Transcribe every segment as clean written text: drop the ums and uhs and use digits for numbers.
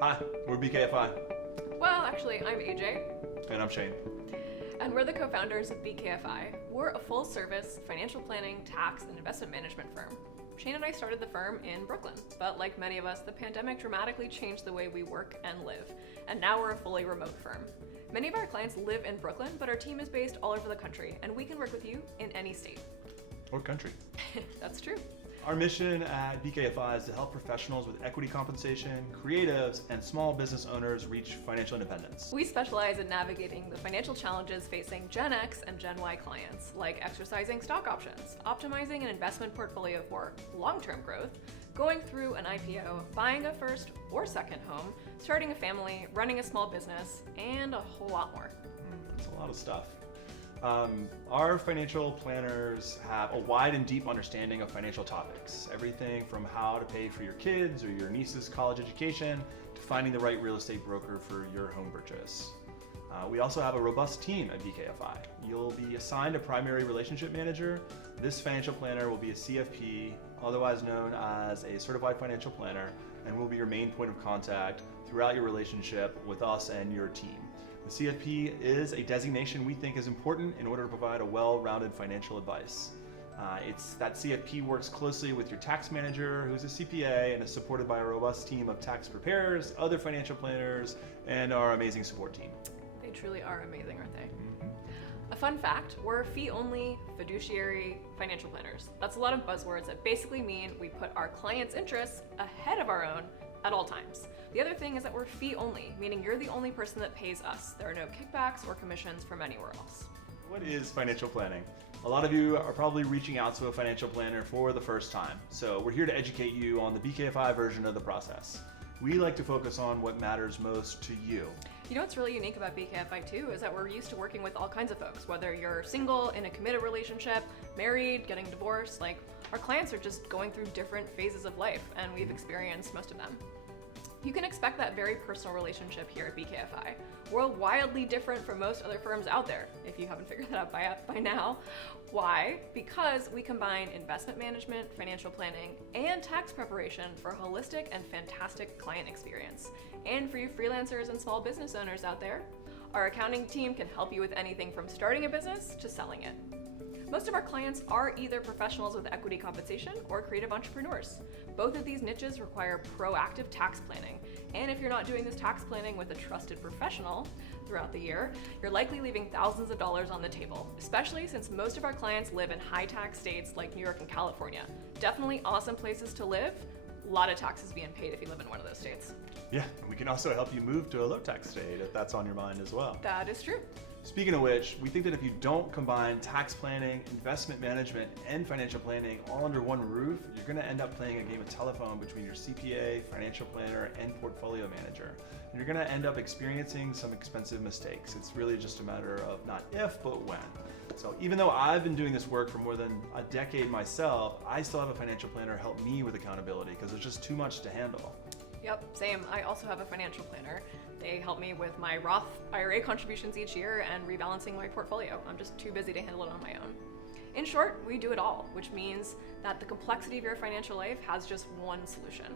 Hi, we're BKFi. Well, actually, I'm AJ, And I'm Shane. and we're the co-founders of BKFi. We're a full-service financial planning, tax, and investment management firm. Shane and I started the firm in Brooklyn, but like many of us, the pandemic dramatically changed the way we work and live, and now we're a fully remote firm. Many of our clients live in Brooklyn, but our team is based all over the country, and we can work with you in any state. Or country. That's true. Our mission at BKFi is to help professionals with equity compensation, creatives, and small business owners reach financial independence. We specialize in navigating the financial challenges facing Gen X and Gen Y clients, like exercising stock options, optimizing an investment portfolio for long-term growth, going through an IPO, buying a first or second home, starting a family, running a small business, and a whole lot more. It's a lot of stuff. Our financial planners have a wide and deep understanding of financial topics. Everything from how to pay for your kids or your niece's college education to finding the right real estate broker for your home purchase. We also have a robust team at BKFi. You'll be assigned a primary relationship manager. This financial planner will be a CFP, otherwise known as a certified financial planner, and will be your main point of contact throughout your relationship with us and your team. The CFP is a designation we think is important in order to provide a well-rounded financial advice. That CFP works closely with your tax manager, who's a CPA, and is supported by a robust team of tax preparers, other financial planners, and our amazing support team. They truly are amazing, aren't they? A fun fact, we're fee-only fiduciary financial planners. That's a lot of buzzwords that basically mean we put our clients' interests ahead of our own at all times. The other thing is that we're fee-only, meaning you're the only person that pays us. There are no kickbacks or commissions from anywhere else. What is financial planning? A lot of you are probably reaching out to a financial planner for the first time, so we're here to educate you on the BKFI version of the process. We like to focus on what matters most to you. You know what's really unique about BKFi too is that we're used to working with all kinds of folks, whether you're single, in a committed relationship, married, getting divorced. Like, our clients are just going through different phases of life, and we've experienced most of them. You can expect that very personal relationship here at BKFi. We're wildly different from most other firms out there, if you haven't figured that out by now. Why? Because we combine investment management, financial planning, and tax preparation for a holistic and fantastic client experience. And for you freelancers and small business owners out there, our accounting team can help you with anything from starting a business to selling it. Most of our clients are either professionals with equity compensation or creative entrepreneurs. Both of these niches require proactive tax planning. And if you're not doing this tax planning with a trusted professional throughout the year, you're likely leaving thousands of dollars on the table, especially since most of our clients live in high tax states like New York and California. Definitely awesome places to live. A lot of taxes being paid if you live in one of those states. Yeah, and we can also help you move to a low tax state if that's on your mind as well. That is true. Speaking of which, we think that if you don't combine tax planning, investment management, and financial planning all under one roof, you're going to end up playing a game of telephone between your CPA, financial planner, and portfolio manager. And you're going to end up experiencing some expensive mistakes. It's really just a matter of not if, but when. So even though I've been doing this work for more than a decade myself, I still have a financial planner help me with accountability because there's just too much to handle. Yep, same. I also have a financial planner. They help me with my Roth IRA contributions each year and rebalancing my portfolio. I'm just too busy to handle it on my own. In short, we do it all, which means that the complexity of your financial life has just one solution.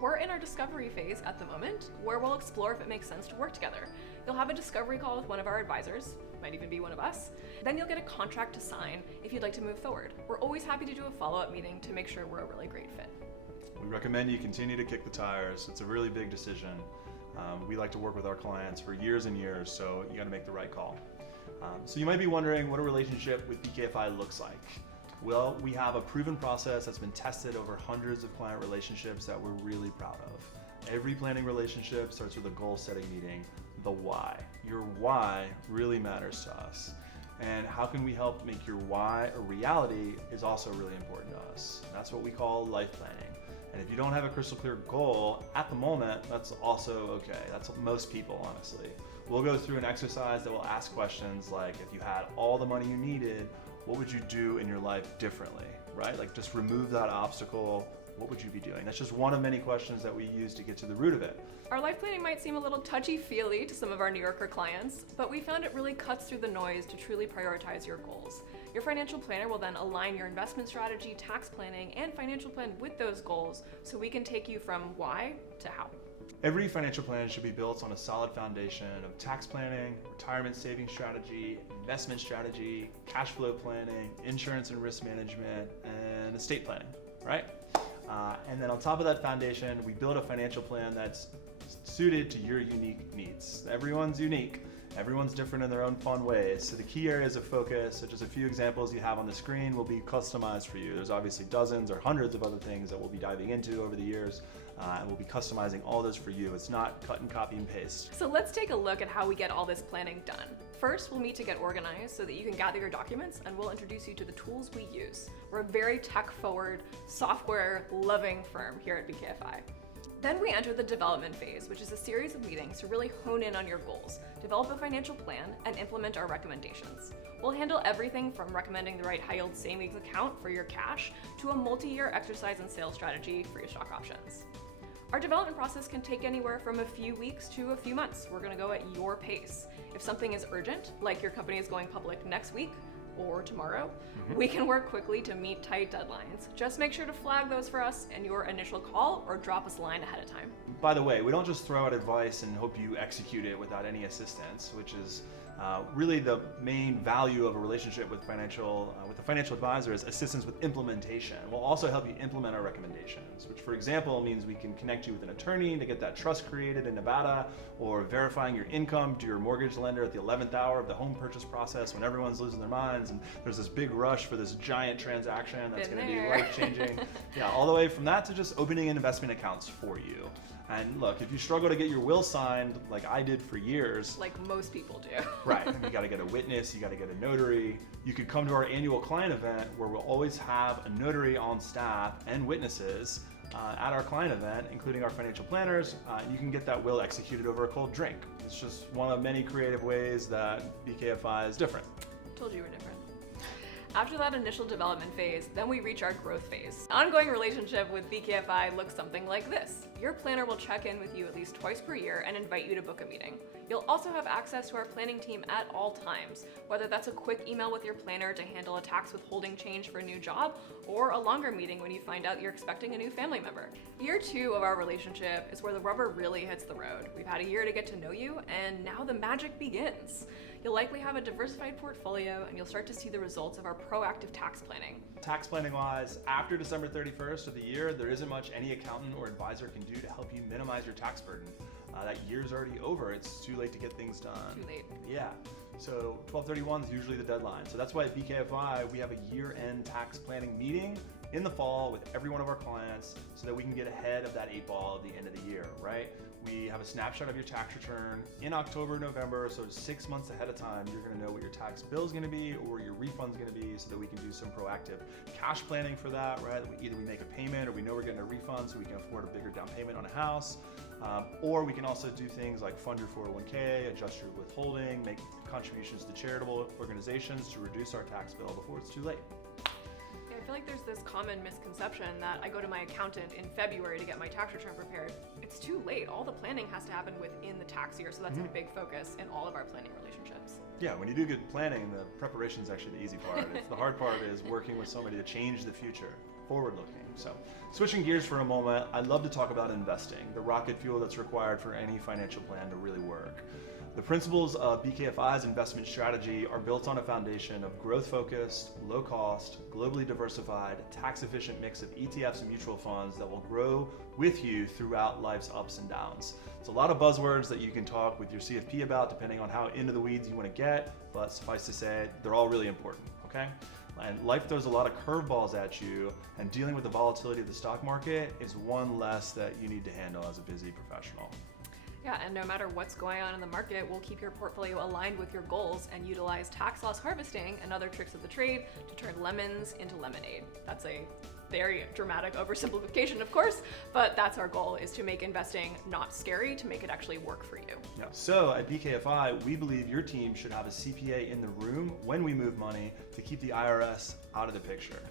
We're in our discovery phase at the moment, where we'll explore if it makes sense to work together. You'll have a discovery call with one of our advisors, might even be one of us. Then you'll get a contract to sign if you'd like to move forward. We're always happy to do a follow-up meeting to make sure we're a really great fit. We recommend you continue to kick the tires. It's a really big decision. We like to work with our clients for years and years, so you got to make the right call. So you might be wondering what a relationship with BKFi looks like. Well, we have a proven process that's been tested over hundreds of client relationships that we're really proud of. Every planning relationship starts with a goal-setting meeting, the why. Your why really matters to us. And how can we help make your why a reality is also really important to us. That's what we call life planning. And if you don't have a crystal clear goal at the moment, that's also okay. That's most people, honestly. We'll go through an exercise that will ask questions like, if you had all the money you needed, what would you do in your life differently, right? Like, just remove that obstacle. What would you be doing? That's just one of many questions that we use to get to the root of it. Our life planning might seem a little touchy-feely to some of our New Yorker clients, but we found it really cuts through the noise to truly prioritize your goals. Your financial planner will then align your investment strategy, tax planning, and financial plan with those goals so we can take you from why to how. Every financial plan should be built on a solid foundation of tax planning, retirement saving strategy, investment strategy, cash flow planning, insurance and risk management, and estate planning, right? And then on top of that foundation, we build a financial plan that's suited to your unique needs. Everyone's unique. Everyone's different in their own fun ways. So the key areas of focus, such as a few examples you have on the screen, will be customized for you. There's obviously dozens or hundreds of other things that we'll be diving into over the years, and we'll be customizing all those for you. It's not cut and copy and paste. So let's take a look at how we get all this planning done. First, we'll meet to get organized so that you can gather your documents, and we'll introduce you to the tools we use. We're a very tech-forward, software-loving firm here at BKFi. Then we enter the development phase, which is a series of meetings to really hone in on your goals, develop a financial plan, and implement our recommendations. We'll handle everything from recommending the right high-yield savings account for your cash to a multi-year exercise and sales strategy for your stock options. Our development process can take anywhere from a few weeks to a few months. We're going to go at your pace. If something is urgent, like your company is going public next week, or tomorrow, we can work quickly to meet tight deadlines. Just make sure to flag those for us in your initial call or drop us a line ahead of time. By the way, we don't just throw out advice and hope you execute it without any assistance, which is really the main value of a relationship with a financial advisor is assistance with implementation. We'll also help you implement our recommendations, which for example means we can connect you with an attorney to get that trust created in Nevada, or verifying your income to your mortgage lender at the 11th hour of the home purchase process when everyone's losing their minds and there's this big rush for this giant transaction that's going to be life-changing. Yeah, all the way from that to just opening investment accounts for you. And look, if you struggle to get your will signed, like I did for years. Like most people do. Right, you gotta get a witness, you gotta get a notary. You could come to our annual client event where we'll always have a notary on staff and witnesses at our client event, including our financial planners. You can get that will executed over a cold drink. It's just one of many creative ways that BKFi is different. Told you we're different. After that initial development phase, then we reach our growth phase. Ongoing relationship with BKFi looks something like this. Your planner will check in with you at least twice per year and invite you to book a meeting. You'll also have access to our planning team at all times, whether that's a quick email with your planner to handle a tax withholding change for a new job, or a longer meeting when you find out you're expecting a new family member. Year 2 of our relationship is where the rubber really hits the road. We've had a year to get to know you, and now the magic begins. You'll likely have a diversified portfolio, and you'll start to see the results of our proactive tax planning. Tax planning wise, after December 31st of the year, there isn't much any accountant or advisor can do to help you minimize your tax burden. That year's already over. It's too late to get things done. Too late. Yeah. So 12/31 is usually the deadline. So that's why at BKFi, we have a year-end tax planning meeting in the fall with every one of our clients so that we can get ahead of that 8 ball at the end of the year, right? We have a snapshot of your tax return in October, November, so 6 months ahead of time, you're gonna know what your tax bill is gonna be or your refund's gonna be so that we can do some proactive cash planning for that, right? Either we make a payment or we know we're getting a refund so we can afford a bigger down payment on a house. Or we can also do things like fund your 401k, adjust your withholding, make contributions to charitable organizations to reduce our tax bill before it's too late. Yeah, I feel like there's this common misconception that I go to my accountant in February to get my tax return prepared. It's too late. All the planning has to happen within the tax year, so that's a big focus in all of our planning relationships. Yeah, when you do good planning, the preparation is actually the easy part. The hard part is working with somebody to change the future, forward-looking. So, switching gears for a moment, I'd love to talk about investing, the rocket fuel that's required for any financial plan to really work. The principles of BKFi's investment strategy are built on a foundation of growth-focused, low-cost, globally diversified, tax-efficient mix of ETFs and mutual funds that will grow with you throughout life's ups and downs. It's a lot of buzzwords that you can talk with your CFP about depending on how into the weeds you want to get, but suffice to say, they're all really important, okay? And life throws a lot of curveballs at you, and dealing with the volatility of the stock market is one less that you need to handle as a busy professional. Yeah, and no matter what's going on in the market, we'll keep your portfolio aligned with your goals and utilize tax loss harvesting and other tricks of the trade to turn lemons into lemonade. That's a very dramatic oversimplification, of course, but that's our goal, is to make investing not scary, to make it actually work for you. Yeah. So at BKFi, we believe your team should have a CPA in the room when we move money to keep the IRS out of the picture.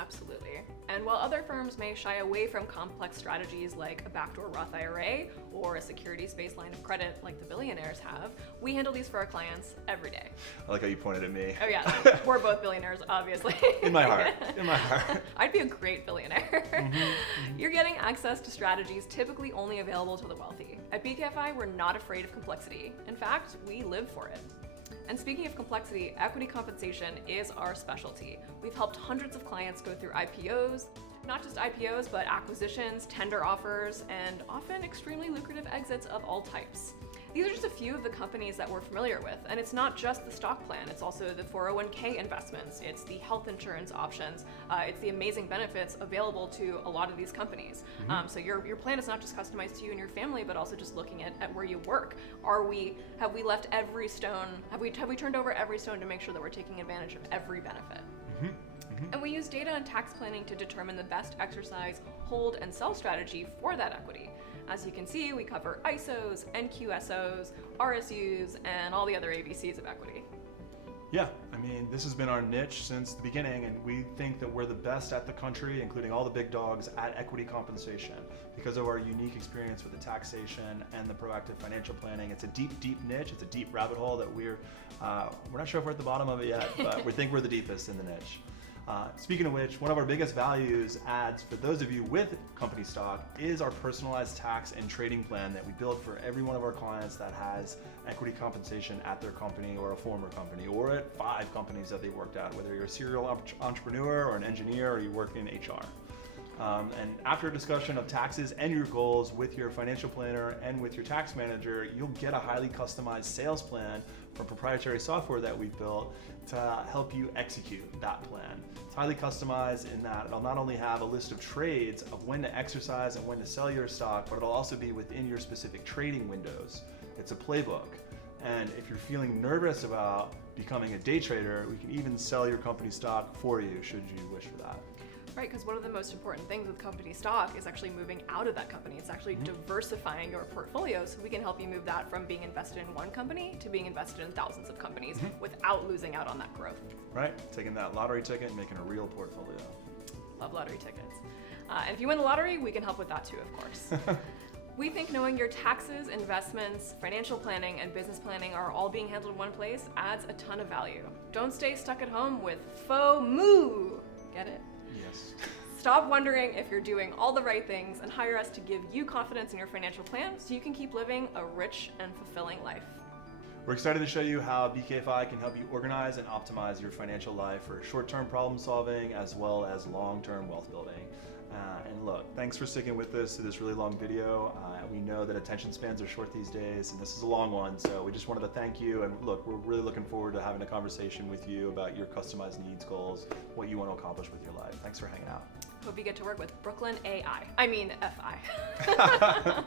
Absolutely. And while other firms may shy away from complex strategies like a backdoor Roth IRA or a securities-based line of credit like the billionaires have, we handle these for our clients every day. I like how you pointed at me. Oh yeah, we're both billionaires, obviously. In my heart. In my heart. I'd be a great billionaire. You're getting access to strategies typically only available to the wealthy. At BKFi, we're not afraid of complexity. In fact, we live for it. And speaking of complexity, equity compensation is our specialty. We've helped hundreds of clients go through IPOs, not just IPOs, but acquisitions, tender offers, and often extremely lucrative exits of all types. These are just a few of the companies that we're familiar with, and it's not just the stock plan, it's also the 401k investments, it's the health insurance options, it's the amazing benefits available to a lot of these companies. So your plan is not just customized to you and your family, but also just looking at where you work. Have we left every stone, have we turned over every stone to make sure that we're taking advantage of every benefit? And we use data and tax planning to determine the best exercise, hold, and sell strategy for that equity. As you can see, we cover ISOs, NQSOs, RSUs, and all the other ABCs of equity. Yeah, I mean, this has been our niche since the beginning, and we think that we're the best at the country, including all the big dogs, at equity compensation because of our unique experience with the taxation and the proactive financial planning. It's a deep, deep niche. It's a deep rabbit hole that we're not sure if we're at the bottom of it yet, but we think we're the deepest in the niche. Speaking of which, one of our biggest values adds for those of you with company stock is our personalized tax and trading plan that we build for every one of our clients that has equity compensation at their company or a former company or at 5 companies that they worked at, whether you're a serial entrepreneur or an engineer or you work in HR. And after a discussion of taxes and your goals with your financial planner and with your tax manager, you'll get a highly customized sales plan from proprietary software that we've built to help you execute that plan. It's highly customized in that it'll not only have a list of trades of when to exercise and when to sell your stock, but it'll also be within your specific trading windows. It's a playbook. And if you're feeling nervous about becoming a day trader, we can even sell your company stock for you should you wish for that. Right, because one of the most important things with company stock is actually moving out of that company. It's actually diversifying your portfolio, so we can help you move that from being invested in one company to being invested in thousands of companies without losing out on that growth. Right, taking that lottery ticket and making a real portfolio. Love lottery tickets. And if you win the lottery, we can help with that too, of course. We think knowing your taxes, investments, financial planning, and business planning are all being handled in one place adds a ton of value. Don't stay stuck at home with FOMO. Get it? Yes. Stop wondering if you're doing all the right things and hire us to give you confidence in your financial plan so you can keep living a rich and fulfilling life. We're excited to show you how BKFi can help you organize and optimize your financial life for short-term problem solving as well as long-term wealth building. And look, thanks for sticking with us to this really long video. We know that attention spans are short these days, and this is a long one, so we just wanted to thank you. And look, we're really looking forward to having a conversation with you about your customized needs, goals, what you want to accomplish with your life. Thanks for hanging out. Hope you get to work with Brooklyn AI. I mean, FI.